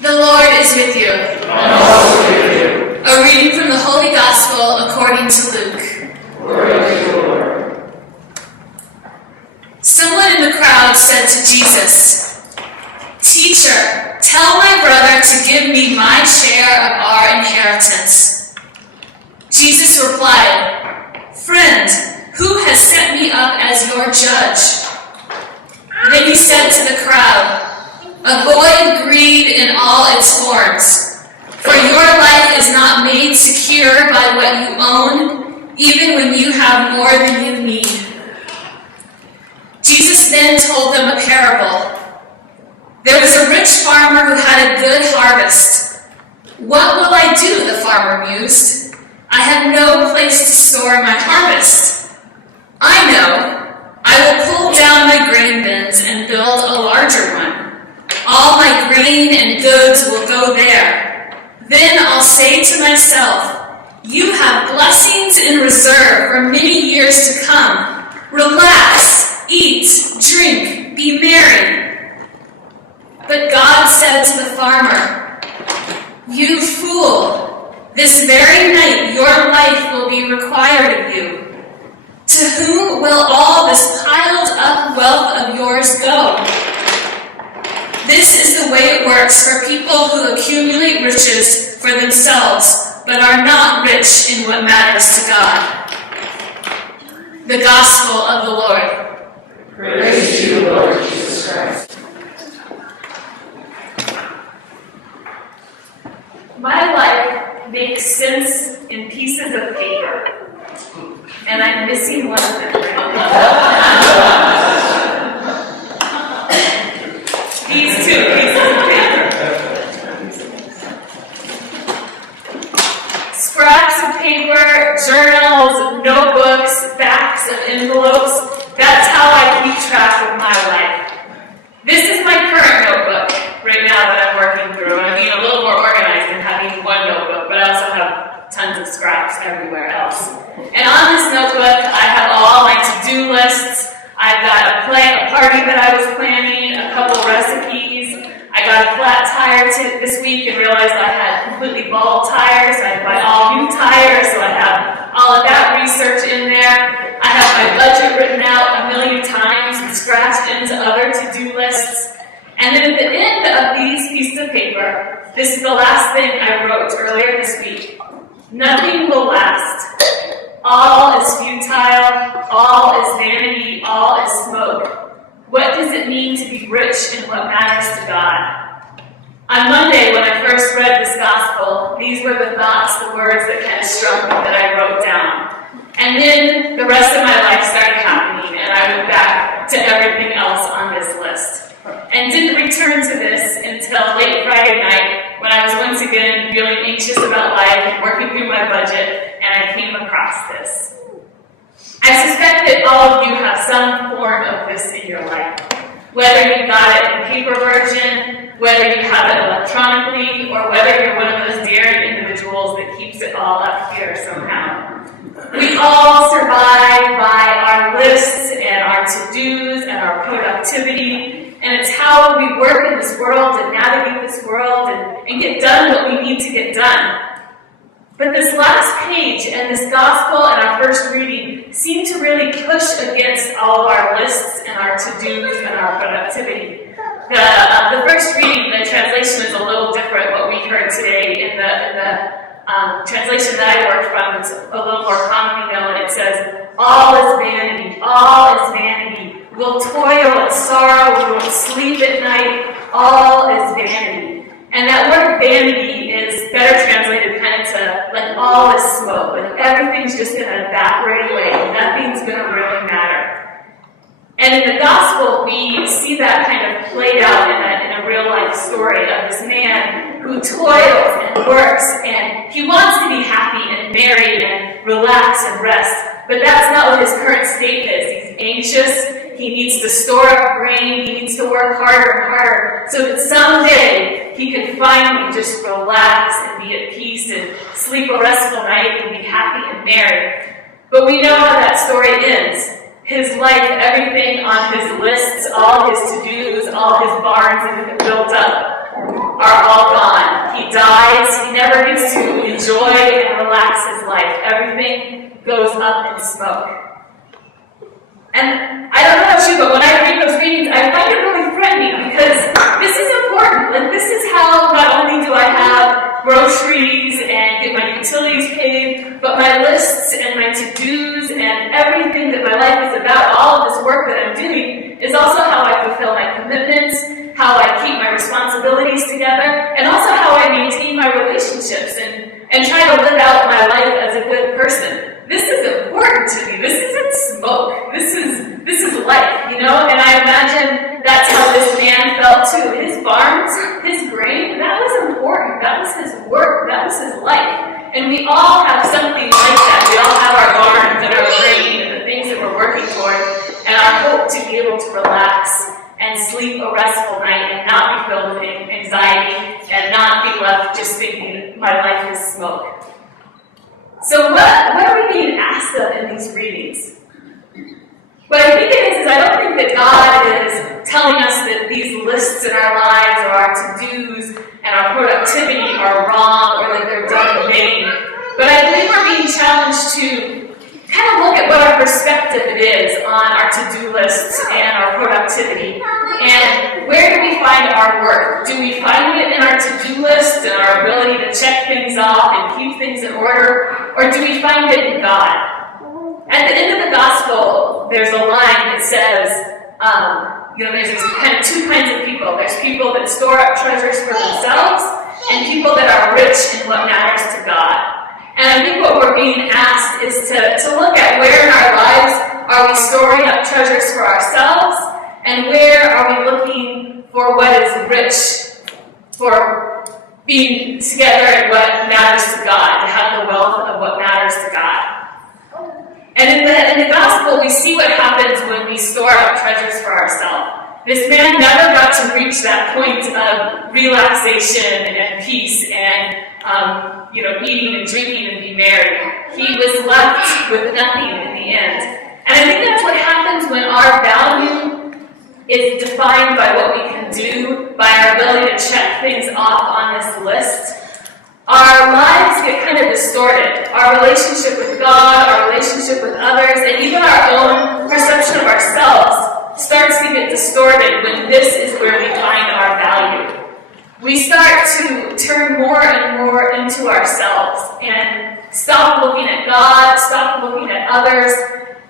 The Lord is with you. And also with you. A reading from the Holy Gospel according to Luke. Glory to you, Lord. Someone in the crowd said to Jesus, "Teacher, tell my brother to give me my share of our inheritance." Jesus replied, "Friend, who has set me up as your judge?" Then he said to the crowd, "Avoid greed in all its forms, for your life is not made secure by what you own, even when you have more than you need." Jesus then told them a parable. There was a rich farmer who had a good harvest. "What will I do?" the farmer mused. "I have no place to store my harvest. I know. I will pull down my grain bins and build a larger one. All my grain and goods will go there. Then I'll say to myself, you have blessings in reserve for many years to come. Relax, eat, drink, be merry." But God said to the farmer, "You fool, this very night your life will be required of you. To whom will all this piled up wealth of yours go?" This is the way it works for people who accumulate riches for themselves, but are not rich in what matters to God. The Gospel of the Lord. Praise to you, Lord Jesus Christ. My life makes sense in pieces of paper, and I'm missing one of them right now. These two pieces of paper. Scraps of paper, journals, notebooks, backs of envelopes. That's how I keep track of my life. This is my current notebook right now that I'm working through. I'm being a little more organized than having one notebook, but I also have tons of scraps everywhere else. And on this notebook, I have all my to-do lists. I've got a party that I was planning, a couple recipes. I got a flat tire this week and realized I had completely bald tires. I had to buy all new tires, so I have all of that research in there. I have my budget written out a million times and scratched into other to-do lists. And then at the end of these pieces of paper, this is the last thing I wrote earlier this week. Nothing will last. All is futile, all is vanity, all is smoke. What does it mean to be rich in what matters to God? On Monday, when I first read this gospel, these were the thoughts, the words that kind of struck me that I wrote down. And then the rest of my life started happening, and I went back to everything else on this list. And didn't return to this until late Friday night, when I was once again feeling anxious about life and working through my budget, and I came across this. I suspect that all of you have some form of this in your life. Whether you got it in paper version, whether you have it electronically, or whether you're one of those daring individuals that keeps it all up here somehow. We all survive by our lists and our to-dos and our productivity, and it's how we work in this world and navigate this world and get done what we need to get done. But this last page and this gospel and our first reading seem to really push against all of our lists and our to-dos and our productivity. The first reading, the translation is a little different, what we heard today. In the translation that I worked from, it's a little more commonly known. It says, all is vanity, all is vanity. We'll toil and sorrow, we won't sleep at night, all is vanity. And that word vanity is better translated kind of to like all is smoke, like everything's just going to evaporate away, nothing's going to really matter. And in the gospel, we see that kind of played out in a real life story of this man who toils and works, and he wants to be happy and married and relax and rest, but that's not what his current state is. He's anxious. He needs to store up grain. He needs to work harder and harder so that someday he can finally just relax and be at peace and sleep a restful night and be happy and merry. But we know how that story ends. His life, everything on his lists, all his to-dos, all his barns that have been built up are all dies. He never gets to enjoy and relax his life. Everything goes up in smoke. And I don't know about you, but when I read those readings, I find it really threatening because this is important. Like, this is how not only do I have groceries and get my utilities paid, but my lists and my to-dos and everything that my life is about, all of this work that I'm doing, is also how I fulfill my commitments, how I keep my responsibilities together, and also how I maintain my relationships and try to live out my life as a good person. This is important to me. This isn't smoke. This is life, you know? And I imagine that's how this man felt too. His barns, his grain, that was important. That was his work. That was his life. And we all have something like that. We all have our barns and our grain and the things that we're working toward, and our hope to be able to relax and sleep a restful night and not be filled with anxiety and not be left just thinking my life is smoke. So what are we being asked of in these readings? What I think it is I don't think that God is telling us that these lists in our lives or our to-dos and our productivity are wrong or that they're done in vain. But I believe we're being challenged to kind of look at what our perspective is on our to-do lists and our productivity. And where do we find our worth? Do we find it in our to-do list and our ability to check things off and keep things in order? Or do we find it in God? At the end of the gospel, there's a line that says, there's kind of two kinds of people. There's people that store up treasures for themselves and people that are rich in what matters to God. And I think what we're being asked is to look at where in our lives are we storing up treasures for ourselves, and where are we looking for what is rich, for being together and what matters to God, to have the wealth of what matters to God. And in the gospel, we see what happens when we store up treasures for ourselves. This man never got to reach that point of relaxation and peace and eating and drinking and be merry. He was left with nothing in the end. And I think that's what happens when our value is defined by what we can do, by our ability to check things off on this list. Our lives get kind of distorted. Our relationship with God, our relationship with others, and even our own perception of ourselves starts to get distorted when this is where we find our value. We start to turn more and more into ourselves and stop looking at God, stop looking at others,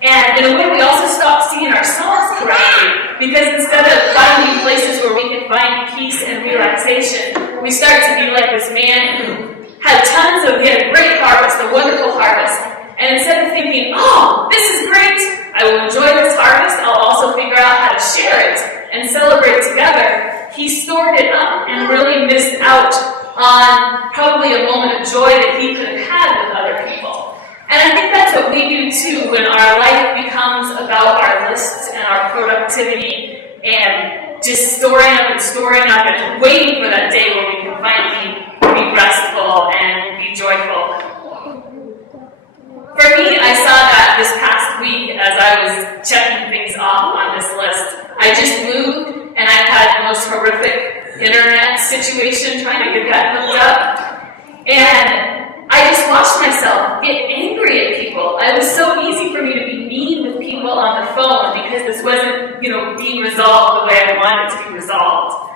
and in a way we also stop seeing ourselves correctly, because instead of finding places where we can find peace and relaxation, we start to be like this man who had he had a great harvest, a wonderful harvest, and instead of thinking, oh, this is great, I will enjoy this harvest, I'll also figure out how to share it and celebrate together, he stored it up and really missed out on probably a moment of joy that he could have had with other people. And I think that's what we do too when our life becomes about our lists and our productivity and just storing up and waiting for that day where we can finally be restful and be joyful. For me, I saw that this past week as I was checking things off on this list. I just moved and I've had the most horrific internet situation trying to get that hooked up. And I just watched myself get angry at people. It was so easy for me to be mean with people on the phone because this wasn't, being resolved the way I wanted it to be resolved.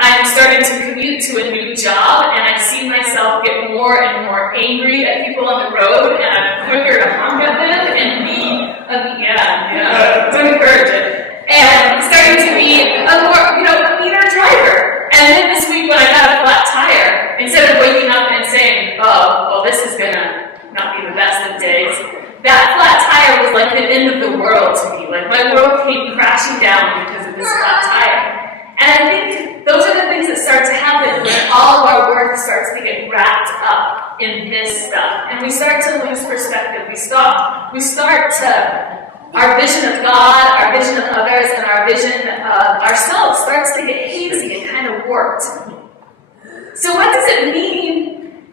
I'm starting to commute to a new job, and I've seen myself get more and more angry at people on the road, and I'm quicker to honk at them and be, don't encourage it. And I'm starting to be a meaner driver. And then this week when I got a flat tire, instead of waking up and saying, oh, well, this is gonna not be the best of days, that flat tire was like the end of the world to me. Like my world came crashing down because of this flat tire. And I think those are the things that start to happen when all of our work starts to get wrapped up in this stuff. And we start to lose perspective. We start to, our vision of God, our vision of others, and our vision of ourselves starts to get hazy and kind of warped. So what does it mean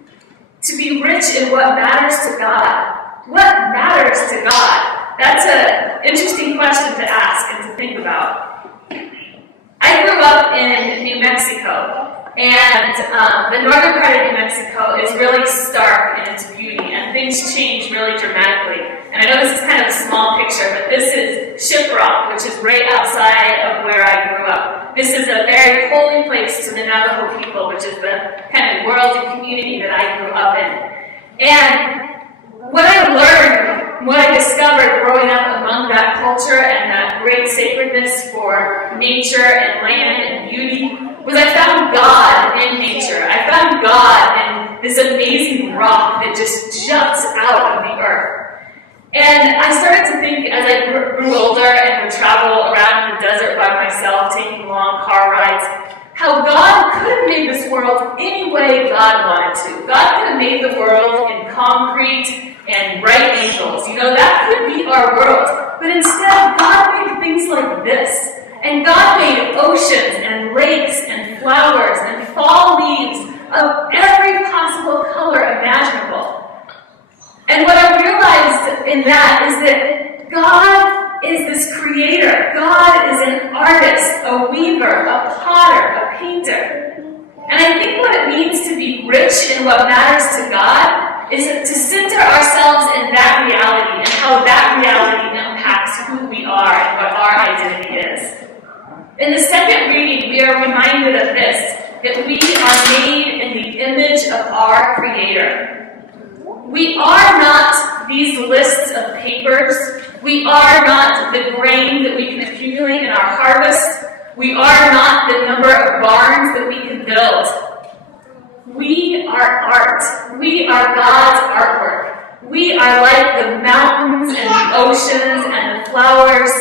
to be rich in what matters to God? What matters to God? That's an interesting question to ask and to think about. I grew up in New Mexico, And the northern part of New Mexico is really stark in its beauty, and things change really dramatically. And I know this is kind of a small picture, but this is Shiprock, which is right outside of where I grew up. This is a very holy place to the Navajo people, which is the kind of world and community that I grew up in. And what I learned, what I discovered growing up among that culture and that great sacredness for nature and land and beauty, was I found God in nature. I found God in this amazing rock that just juts out of the earth. And I started to think as I grew older and would travel around the desert by myself, taking long car rides, how God could have made this world any way God wanted to. God could have made the world in concrete and right angles. You know, that could be our world. But instead, God made things like this. And God made oceans and lakes and flowers and fall leaves of every possible color imaginable. And what I realized in that is that God is this creator. God is an artist, a weaver, a potter, a painter. And I think what it means to be rich in what matters to God is to center ourselves in that reality and how that reality impacts who we are and what our identity is. In the second reading, we are reminded of this, that we are made in the image of our Creator. We are not these lists of papers. We are not the grain that we can accumulate in our harvest. We are not the number of barns that we can build. We are art. We are God's artwork. We are like the mountains and the oceans and the flowers.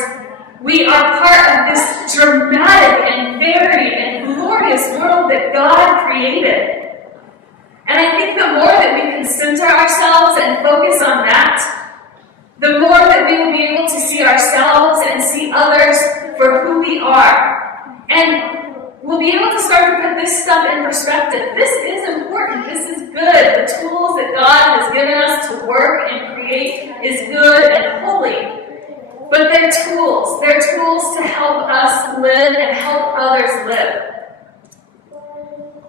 We are part of this dramatic and varied and glorious world that God created. And I think the more that we can center ourselves and focus on that, the more that we will be able to see ourselves and see others for who we are. And we'll be able to start to put this stuff in perspective. This is important. This is good. The tools that God has given us to work and create is good and holy. But they're tools. They're tools to help us live and help others live.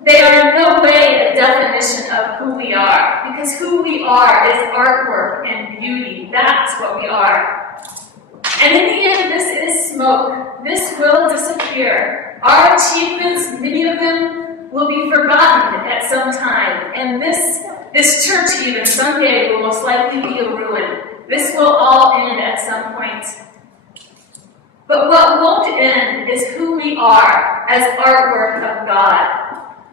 They are in no way a definition of who we are, because who we are is artwork and beauty. That's what we are. And in the end, this is smoke. This will disappear. Our achievements, many of them, will be forgotten at some time. And this church even someday will most likely be a ruin. This will all end at some point. But what won't end is who we are as artwork of God.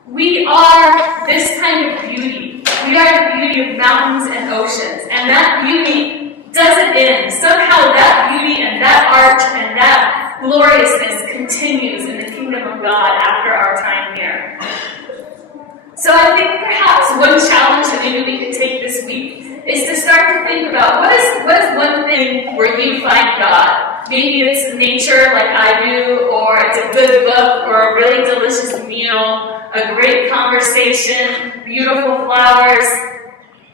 We are this kind of beauty. We are the beauty of mountains and oceans. And that beauty doesn't end. Somehow that beauty and that art and that gloriousness continues in the kingdom of God after our time here. So I think perhaps one challenge that maybe we could take this week is to start to think about what is one thing where you find God. Maybe it's nature like I do, or it's a good book, or a really delicious meal, a great conversation, beautiful flowers,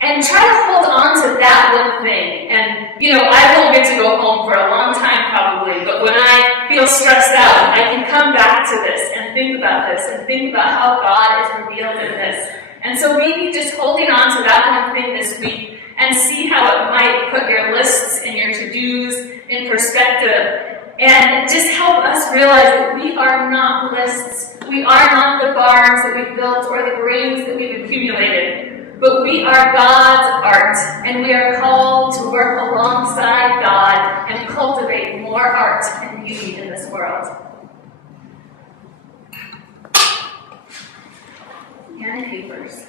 and try to hold on to that one thing. And, I won't get to go home for a long time probably, but when I feel stressed out, I can come back to this and think about this and think about how God is revealed in this. And so maybe just holding on to that one thing this week and see how it might put your lists and your to-dos in perspective and just help us realize that we are not lists. We are not the barns that we've built or the grains that we've accumulated, but we are God's art, and we are called to work alongside God and cultivate more art and beauty in this world. And papers.